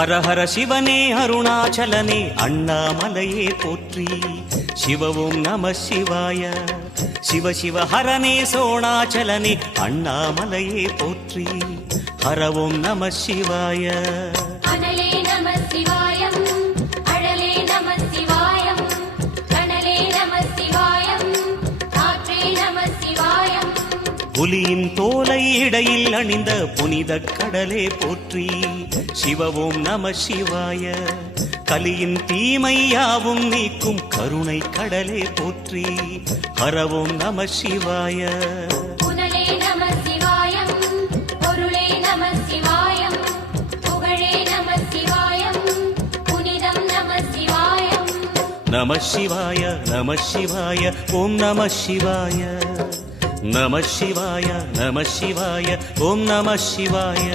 ஹர ஹர சிவனே அருணாச்சலனே அண்ணாமலையே போற்றி. சிவ ஓம் நம சிவாய. சிவ சிவ ஹரனே சோணாச்சலனே அண்ணாமலையே போற்றி. ஹர ஓம் நம சிவாய. அனலே நம சிவாயம், அழலே நம சிவாயம், கனலே நம சிவாயம், காற்றே நம சிவாயம். புலியின் தோலை இடையில் அணிந்த புனித கடலே போற்றி. சிவ ஓம் நம சிவாய. கலியின் தீமையாவும் நீக்கும் கருணை கடலே போற்றி. ஹர ஓம் நம சிவாய. புனலே நம சிவாயம், பொருளே நம சிவாயம், புகழே நம சிவாயம், புனிதம் நம சிவாயம். நம சிவாய நம சிவாய ஓம் நம சிவாய. நம சிவாய நம சிவாய ஓம் நம சிவாய.